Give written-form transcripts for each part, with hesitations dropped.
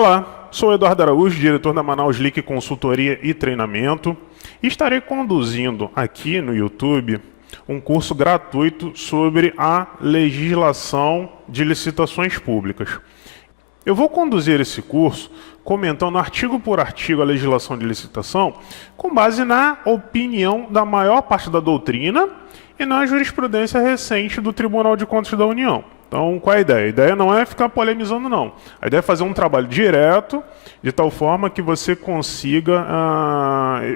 Olá, sou Eduardo Araújo, diretor da Manaus Lic Consultoria e Treinamento, e estarei conduzindo aqui no YouTube um curso gratuito sobre a legislação de licitações públicas. Eu vou conduzir esse curso comentando artigo por artigo a legislação de licitação com base na opinião da maior parte da doutrina e na jurisprudência recente do Tribunal de Contas da União. Então, qual é a ideia? A ideia não é ficar polemizando, não. A ideia é fazer um trabalho direto, de tal forma que você consiga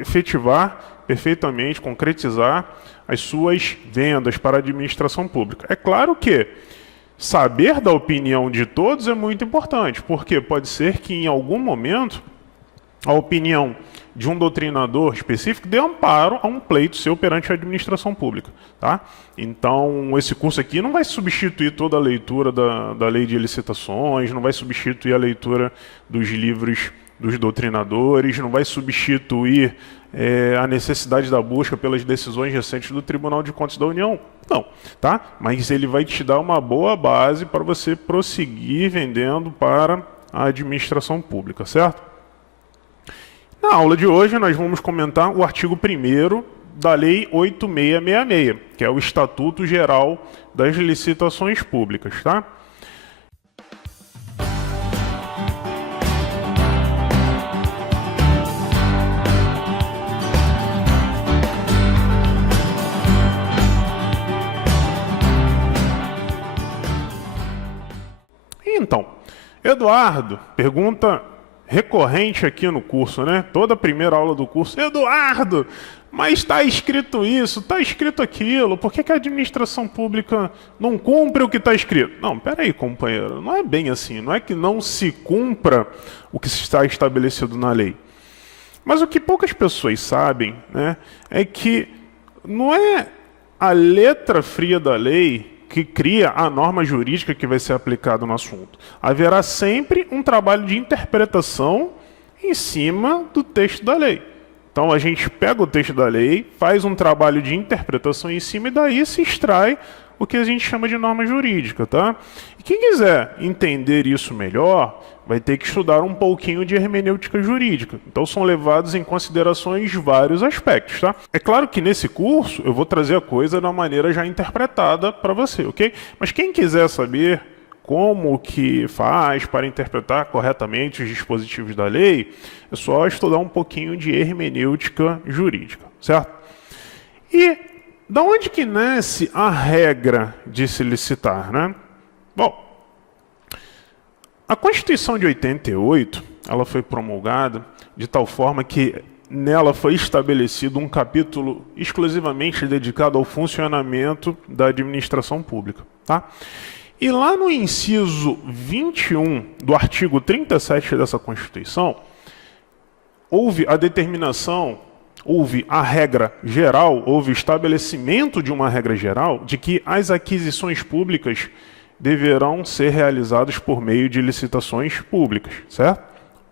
efetivar perfeitamente, concretizar as suas vendas para a administração pública. É claro que saber da opinião de todos é muito importante, porque pode ser que em algum momento a opinião de um doutrinador específico dê amparo a um pleito seu perante a administração pública. Tá? Então, esse curso aqui não vai substituir toda a leitura da lei de licitações, não vai substituir a leitura dos livros dos doutrinadores, não vai substituir a necessidade da busca pelas decisões recentes do Tribunal de Contas da União. Não, tá? Mas ele vai te dar uma boa base para você prosseguir vendendo para a administração pública, certo? Na aula de hoje, nós vamos comentar o artigo 1º da Lei 8666, que é o Estatuto Geral das Licitações Públicas, tá? Então, Eduardo, pergunta recorrente aqui no curso, né? Toda a primeira aula do curso, Eduardo, mas está escrito isso, está escrito aquilo, por que a administração pública não cumpre o que está escrito? Não, peraí, companheiro, não é bem assim, não é que não se cumpra o que está estabelecido na lei. Mas o que poucas pessoas sabem, né, é que não é a letra fria da lei que cria a norma jurídica que vai ser aplicada no assunto. Haverá sempre um trabalho de interpretação em cima do texto da lei. Então a gente pega o texto da lei, faz um trabalho de interpretação em cima e daí se extrai o que a gente chama de norma jurídica, tá? E quem quiser entender isso melhor, vai ter que estudar um pouquinho de hermenêutica jurídica. Então são levados em considerações vários aspectos, tá? É claro que nesse curso eu vou trazer a coisa de uma maneira já interpretada para você, ok? Mas quem quiser saber como que faz para interpretar corretamente os dispositivos da lei, é só estudar um pouquinho de hermenêutica jurídica, certo? E da onde que nasce a regra de se licitar, né? Bom, a Constituição de 88, ela foi promulgada de tal forma que nela foi estabelecido um capítulo exclusivamente dedicado ao funcionamento da administração pública, tá? E lá no inciso 21 do artigo 37 dessa Constituição, houve a determinação, houve a regra geral, houve o estabelecimento de uma regra geral de que as aquisições públicas deverão ser realizadas por meio de licitações públicas, certo?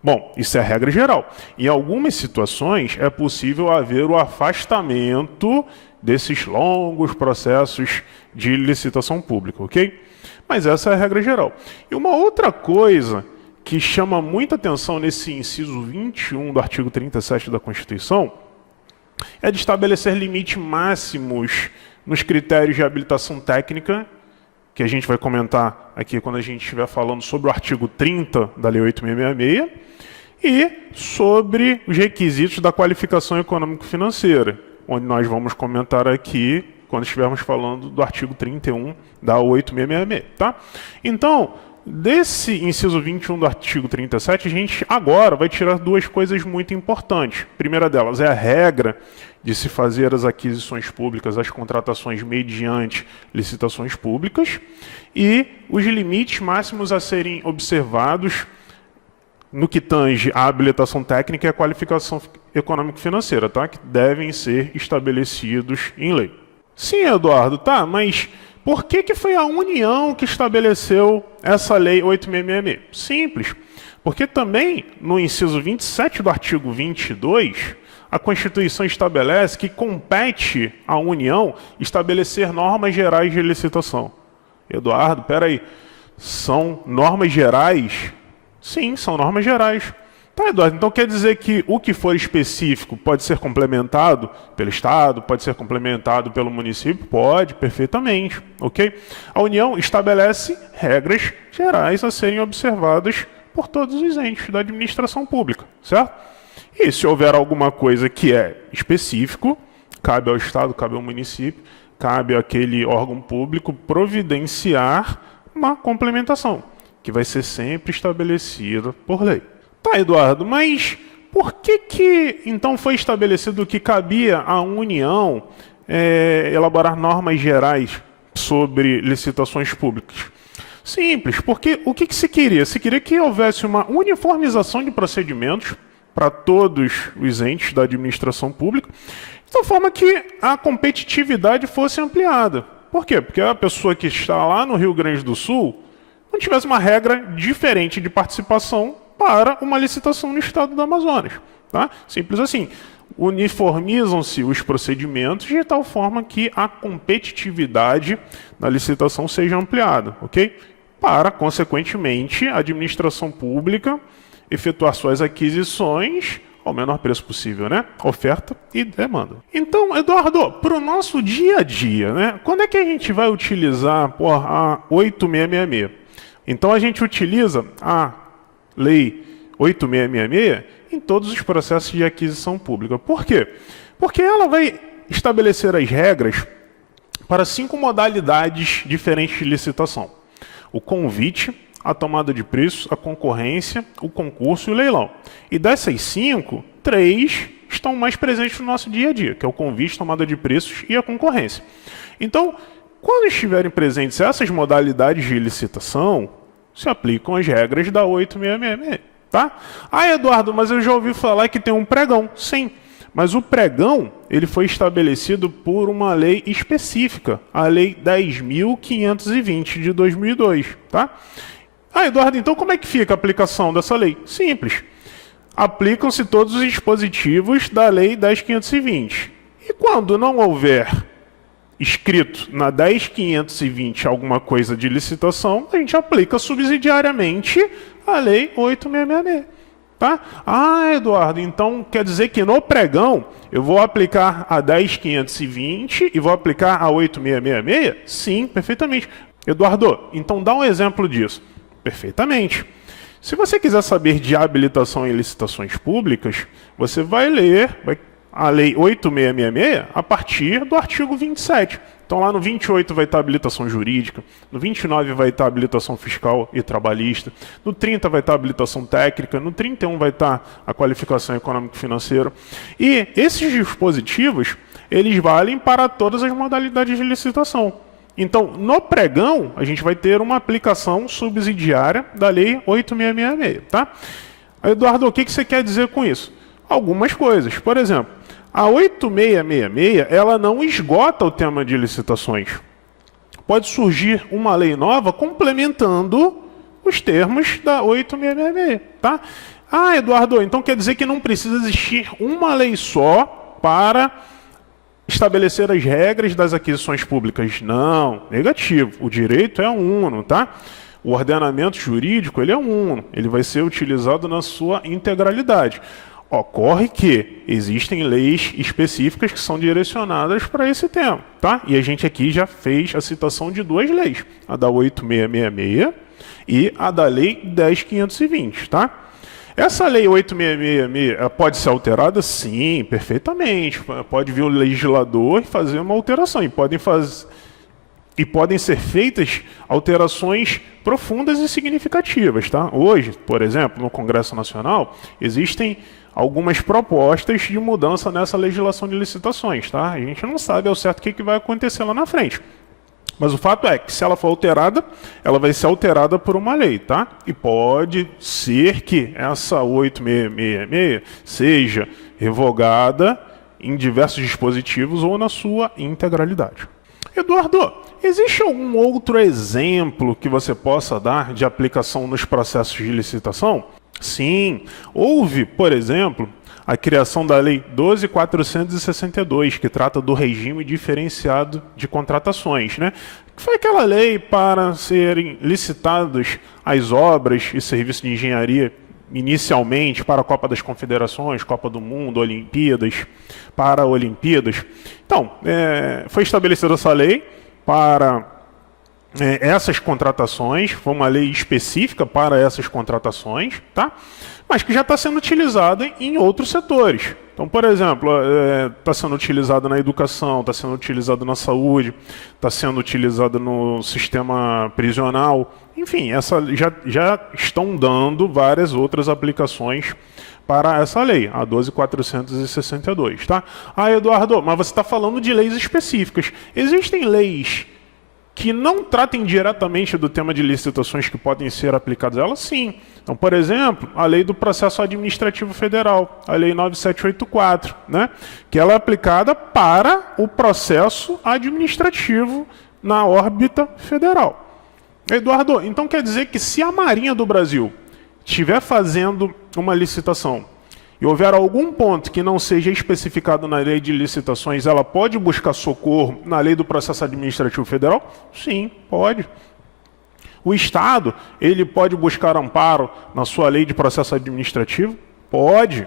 Bom, isso é a regra geral. Em algumas situações é possível haver o afastamento desses longos processos de licitação pública, ok? Mas essa é a regra geral. E uma outra coisa que chama muita atenção nesse inciso 21 do artigo 37 da Constituição é de estabelecer limites máximos nos critérios de habilitação técnica, que a gente vai comentar aqui quando a gente estiver falando sobre o artigo 30 da Lei 8666, e sobre os requisitos da qualificação econômico-financeira, onde nós vamos comentar aqui quando estivermos falando do artigo 31 da 8666, tá? Então, desse inciso 21 do artigo 37, a gente agora vai tirar duas coisas muito importantes. A primeira delas é a regra de se fazer as aquisições públicas, as contratações mediante licitações públicas, e os limites máximos a serem observados no que tange a habilitação técnica e a qualificação econômico-financeira, tá? Que devem ser estabelecidos em lei. Sim, Eduardo, tá, mas por que foi a União que estabeleceu essa Lei 8666? Simples, porque também no inciso 27 do artigo 22, a Constituição estabelece que compete à União estabelecer normas gerais de licitação. Eduardo, peraí, são normas gerais Sim, são normas gerais. Tá, Eduardo, então quer dizer que o que for específico pode ser complementado pelo Estado, pode ser complementado pelo município? Pode, perfeitamente, ok? A União estabelece regras gerais a serem observadas por todos os entes da administração pública, certo? E se houver alguma coisa que é específico, cabe ao Estado, cabe ao município, cabe àquele órgão público providenciar uma complementação, que vai ser sempre estabelecida por lei. Tá, Eduardo, mas por que então foi estabelecido que cabia à União elaborar normas gerais sobre licitações públicas? Simples, porque o que se queria? Se queria que houvesse uma uniformização de procedimentos para todos os entes da administração pública, de tal forma que a competitividade fosse ampliada. Por quê? Porque a pessoa que está lá no Rio Grande do Sul não tivesse uma regra diferente de participação para uma licitação no estado do Amazonas. Tá? Simples assim. Uniformizam-se os procedimentos de tal forma que a competitividade na licitação seja ampliada, ok? Para, consequentemente, a administração pública efetuar suas aquisições ao menor preço possível, né? Oferta e demanda. Então, Eduardo, para o nosso dia a dia, né? Quando é que a gente vai utilizar a 8666? Então, a gente utiliza a Lei 8666 em todos os processos de aquisição pública. Por quê? Porque ela vai estabelecer as regras para 5 modalidades diferentes de licitação. O convite, a tomada de preço, a concorrência, o concurso e o leilão. E dessas 5, 3 estão mais presentes no nosso dia a dia, que é o convite, tomada de preços e a concorrência. Então, quando estiverem presentes essas modalidades de licitação, se aplicam as regras da 8666, tá? Ah, Eduardo, mas eu já ouvi falar que tem um pregão. Sim, mas o pregão ele foi estabelecido por uma lei específica, a Lei 10.520 de 2002, tá? Ah, Eduardo, então como é que fica a aplicação dessa lei? Simples. Aplicam-se todos os dispositivos da Lei 10.520. E quando não houver escrito na 10.520 alguma coisa de licitação, a gente aplica subsidiariamente a Lei 8.666. Tá? Ah, Eduardo, então quer dizer que no pregão eu vou aplicar a 10.520 e vou aplicar a 8.666? Sim, perfeitamente. Eduardo, então dá um exemplo disso. Perfeitamente. Se você quiser saber de habilitação em licitações públicas, você vai ler a Lei 8666 a partir do artigo 27. Então lá no 28 vai estar a habilitação jurídica, no 29 vai estar a habilitação fiscal e trabalhista, no 30 vai estar a habilitação técnica, no 31 vai estar a qualificação econômico-financeira. E esses dispositivos, eles valem para todas as modalidades de licitação. Então, no pregão, a gente vai ter uma aplicação subsidiária da Lei 8666, tá? Eduardo, o que você quer dizer com isso? Algumas coisas. Por exemplo, a 8666, ela não esgota o tema de licitações. Pode surgir uma lei nova complementando os termos da 8666, tá? Ah, Eduardo, então quer dizer que não precisa existir uma lei só para estabelecer as regras das aquisições públicas? Não, negativo. O direito é uno, tá? O ordenamento jurídico, ele é uno. Ele vai ser utilizado na sua integralidade. Ocorre que existem leis específicas que são direcionadas para esse tema, tá? E a gente aqui já fez a citação de 2 leis, a da 8666 e a da Lei 10.520, tá? Essa Lei 8666 pode ser alterada? Sim, perfeitamente. Pode vir o legislador e fazer uma alteração. E podem ser feitas alterações profundas e significativas, tá? Hoje, por exemplo, no Congresso Nacional, existem algumas propostas de mudança nessa legislação de licitações, tá? A gente não sabe ao certo o que vai acontecer lá na frente. Mas o fato é que, se ela for alterada, ela vai ser alterada por uma lei, tá? E pode ser que essa 8666 seja revogada em diversos dispositivos ou na sua integralidade. Eduardo, existe algum outro exemplo que você possa dar de aplicação nos processos de licitação? Sim, houve, por exemplo, a criação da Lei 12.462, que trata do regime diferenciado de contratações, né? Que foi aquela lei para serem licitados as obras e serviços de engenharia inicialmente para a Copa das Confederações, Copa do Mundo, Olimpíadas, Paraolimpíadas. Então, foi estabelecida essa lei para essas contratações, foi uma lei específica para essas contratações, tá? Mas que já está sendo utilizada em outros setores. Então, por exemplo, está sendo utilizada na educação, está sendo utilizada na saúde, está sendo utilizada no sistema prisional. Enfim, já estão dando várias outras aplicações para essa lei, a 12.462, tá? Ah, Eduardo, mas você está falando de leis específicas. Existem leis que não tratem diretamente do tema de licitações que podem ser aplicadas a elas? Sim. Então, por exemplo, a Lei do Processo Administrativo Federal, a Lei 9784, né? Que ela é aplicada para o processo administrativo na órbita federal. Eduardo, então quer dizer que se a Marinha do Brasil estiver fazendo uma licitação e houver algum ponto que não seja especificado na lei de licitações, ela pode buscar socorro na lei do processo administrativo federal? Sim, pode. O Estado, ele pode buscar amparo na sua lei de processo administrativo? Pode,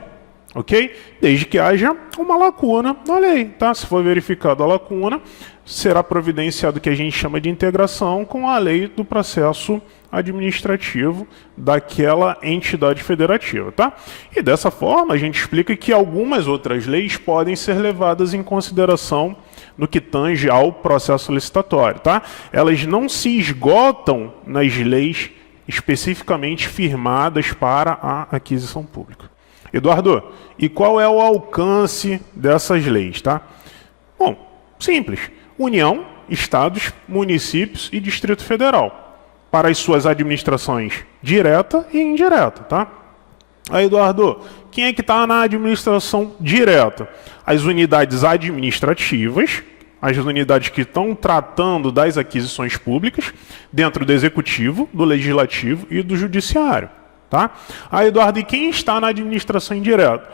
ok? Desde que haja uma lacuna na lei, tá? Se for verificada a lacuna, será providenciado o que a gente chama de integração com a lei do processo administrativo daquela entidade federativa, tá? E dessa forma a gente explica que algumas outras leis podem ser levadas em consideração no que tange ao processo licitatório, tá? Elas não se esgotam nas leis especificamente firmadas para a aquisição pública. Eduardo, e qual é o alcance dessas leis, tá? Bom, simples. União, estados, municípios e Distrito Federal, para as suas administrações direta e indireta, tá? Aí, Eduardo, quem é que está na administração direta? As unidades administrativas, as unidades que estão tratando das aquisições públicas, dentro do Executivo, do Legislativo e do Judiciário, tá? Aí, Eduardo, e quem está na administração indireta?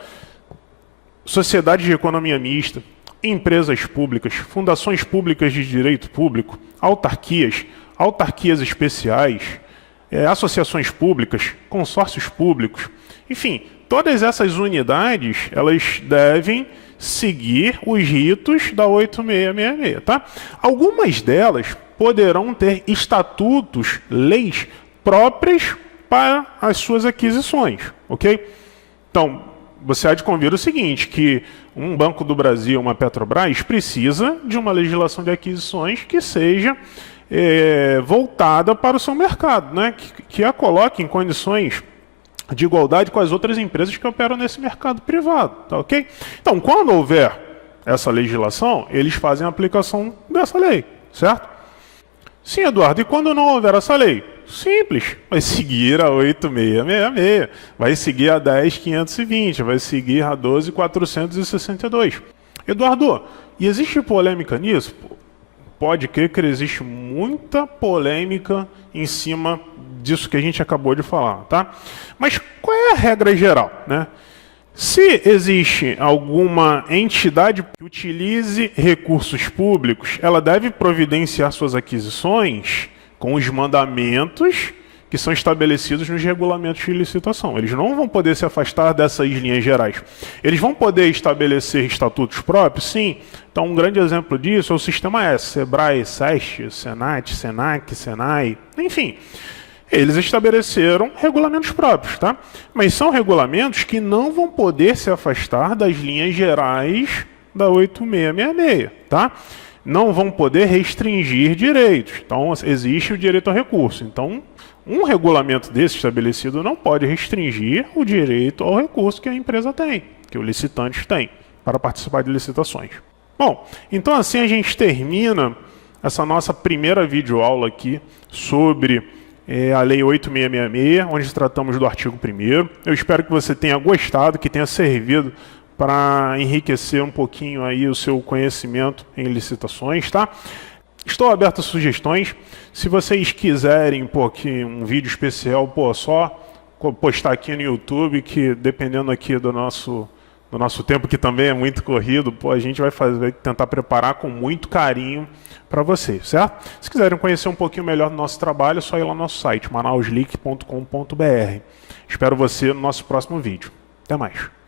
Sociedades de economia mista, empresas públicas, fundações públicas de direito público, autarquias especiais, associações públicas, consórcios públicos, enfim, todas essas unidades, elas devem seguir os ritos da 8666, tá? Algumas delas poderão ter estatutos, leis próprias para as suas aquisições, ok? Então, você há de convir o seguinte, que um Banco do Brasil, uma Petrobras, precisa de uma legislação de aquisições que seja voltada para o seu mercado, né? Que a coloque em condições de igualdade com as outras empresas que operam nesse mercado privado, tá ok? Então, quando houver essa legislação, eles fazem a aplicação dessa lei, certo? Sim, Eduardo, e quando não houver essa lei? Simples, vai seguir a 8666, vai seguir a 10.520, vai seguir a 12.462. Eduardo, e existe polêmica nisso? Pode crer que existe muita polêmica em cima disso que a gente acabou de falar, tá? Mas qual é a regra geral, né? Se existe alguma entidade que utilize recursos públicos, ela deve providenciar suas aquisições com os mandamentos que são estabelecidos nos regulamentos de licitação. Eles não vão poder se afastar dessas linhas gerais. Eles vão poder estabelecer estatutos próprios? Sim. Então, um grande exemplo disso é o Sistema S, Sebrae, SESC, Senat, Senac, Senai, enfim. Eles estabeleceram regulamentos próprios, tá? Mas são regulamentos que não vão poder se afastar das linhas gerais da 8666, tá? Não vão poder restringir direitos. Então, existe o direito ao recurso. Então, um regulamento desse estabelecido não pode restringir o direito ao recurso que a empresa tem, que o licitante tem, para participar de licitações. Bom, então assim a gente termina essa nossa primeira videoaula aqui sobre a Lei 8666, onde tratamos do artigo 1º. Eu espero que você tenha gostado, que tenha servido para enriquecer um pouquinho aí o seu conhecimento em licitações, tá? Estou aberto a sugestões. Se vocês quiserem aqui um vídeo especial, só postar aqui no YouTube, que dependendo aqui do nosso no nosso tempo, que também é muito corrido, pô, a gente vai tentar preparar com muito carinho para vocês, certo? Se quiserem conhecer um pouquinho melhor do nosso trabalho, é só ir lá no nosso site, manauslic.com.br. Espero você no nosso próximo vídeo. Até mais.